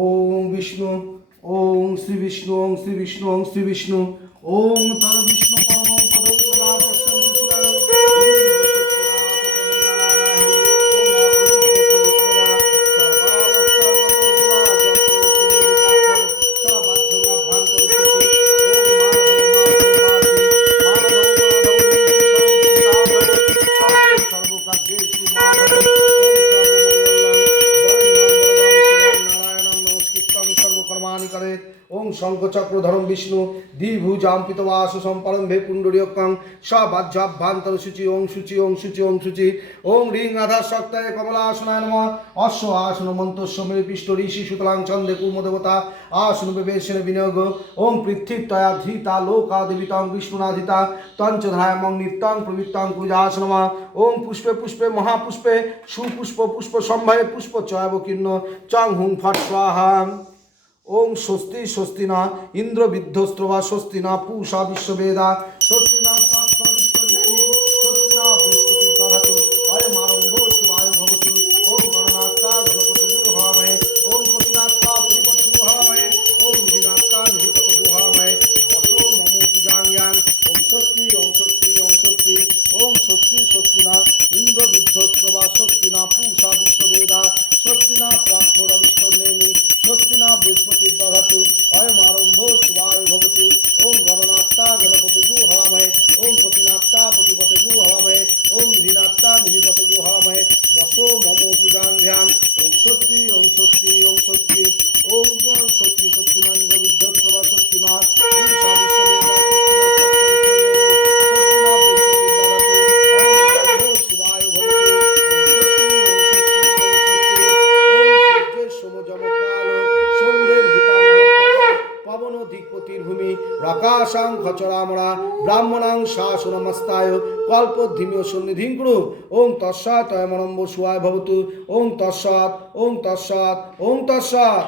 ওম বিষ্ণু ওম শ্রী বিষ্ণু ওম শ্রী বিষ্ণু ওম শ্রী বিষ্ণু ওম তারা বিষ্ণু। সর্বকর্মাণি করে ওং শঙ্খচক্র ধরম বিষ্ণু দ্বিভুজাম পিতবাস সম্পারম্ভে পুণ্ডরীয়কং সবাজ্যাভ্যান্তর সূচি, ওং সূচি ওং সূচি ওং সূচি, ওং রিং আধার শক্তায় কমলাসনায় নম। অশ্ব আসন মন্তস্য পিষ্ট ঋষি সুতলাং চন্দ্রে কুমদেবতা আসন বিবেশন বিনিয়োগ, ওং পৃথিবীতয়া ধৃতা লোকা দেবিতং বিষ্ণুনাধিতা তঞ্চধায়ামং নিত্যং প্রবৃত্তং পূজাসনম ওং পুষ্পে পুষ্পে মহাপুষ্পে, সুপুষ্প পুষ্প সম্ভয়ে পুষ্প চয়বকীর্ণ, চং হুং ফট স্বাহা। ওং স্বস্তি স্বস্তি না ইন্দ্র বিধ্বস্ত্রবা স্বস্তি না পূষা বিশ্ববেদা স্বস্তি রাকাশাং খচরামরা ব্রাহ্মণাং শাসনমস্তায় ধিমীয় সন্নিধিং কুরু। ওং তৎসাৎ অয়মনম্ব সুয়ায় ভবতু। ওং তৎসাৎ ওং তৎসাৎ ওং তৎসাৎ।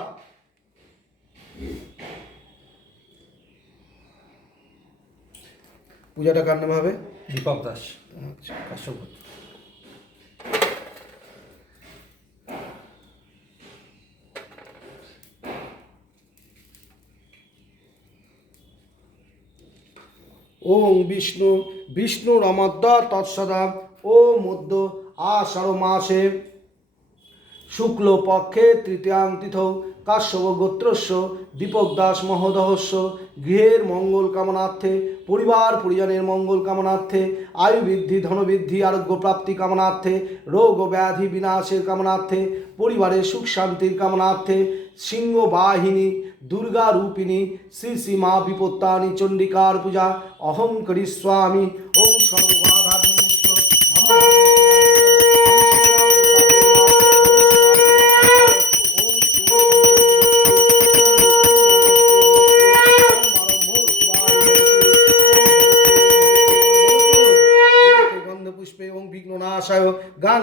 পূজাটা কার নামে হবে? দীপক দাস। আচ্ছা ওং বিষ্ণু বিষ্ণু রমদ্দ তৎসদা, ও মধ্য আষাঢ় মাসে। শুক্ল পক্ষে তৃতীয়াং তিথৌ কাশ্যপ গোত্রস্য, দীপক দাস মহোদহস্য, গৃহের মঙ্গল কামনার্থে, পরিবার পরিজনের মঙ্গল কামনার্থে, আয়ু বৃদ্ধি ধনবৃদ্ধি আরোগ্য প্রাপ্তি কামনার্থে, রোগ ব্যাধি বিনাশের কামনার্থে, পরিবারের সুখ শান্তির কামনার্থে সিংহ বাহিনী দুর্গা রূপিণী শ্রী শ্রী মা বিপত্তানি চণ্ডিকার পূজা অহং করিস্বামী ওম সর্ববাধা বিঘ্ননাশায় গান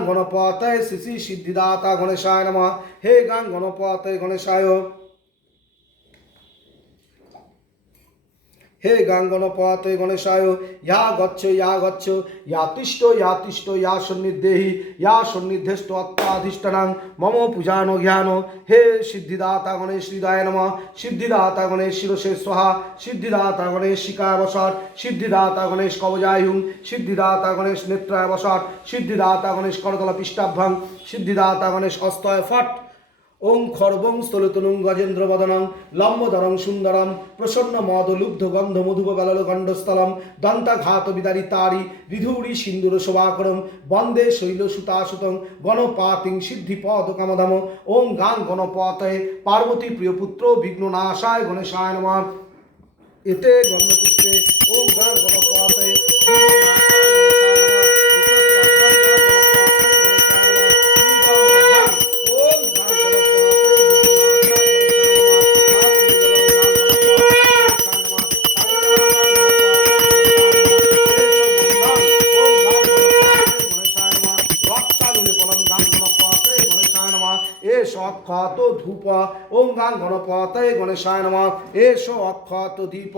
শ্রী শ্রী সিদ্ধিদাতা গণেশায় নম। হে গান গণেশায় হে গাঙ্গনপতে গণেশায় ইয়া গচ্ছ ইয়া গচ্ছ ইয়া তিষ্ঠ ইয়া তিষ্ঠ ইয়া সন্নিধেহি ইয়া সন্নিধেষ্ট অত্যাধিষ্ঠানাং মম পূজান জ্ঞান হে সিদ্ধিদাতা গণেশ হৃদয় নম, সিদ্ধিদাতা গণেশ শিরসে স্বহা, সিদ্ধিদাতা গণেশ শিকায় বসার, সিদ্ধিদাতা গণেশ কবজায়ুং, সিদ্ধিদাতা গণেশ নেত্রায় বসার, সিদ্ধিদাতা গণেশ করতলা পৃষ্ঠাভ্যাং সিদ্ধিদাতা গণেশ হস্তয় ফট। ওং খর্বং স্থলতনুং গজেন্দ্র বদনং লম্বধরং সুন্দরম, প্রসন্ন মদ লুব্ধ গন্ধ মধুব গলল গণ্ডস্থলম, দন্তাঘাত বিদারি তারি রিধুরি সিন্দুর শোভাকরম, বন্দে শৈল সুতাসুতং, গণপাতিং সিদ্ধি পদ কামধাম, ওং গাং গণপতয়ে পার্বতী প্রিয়পুত্র বিঘ্ননাশায় গণেশায় নমঃ। এতে গন্ধপুষ্পে ওম গান অক্ষত ধূপ ওম গান গণপতে গণেশায় নম। এস অক্ষত দীপ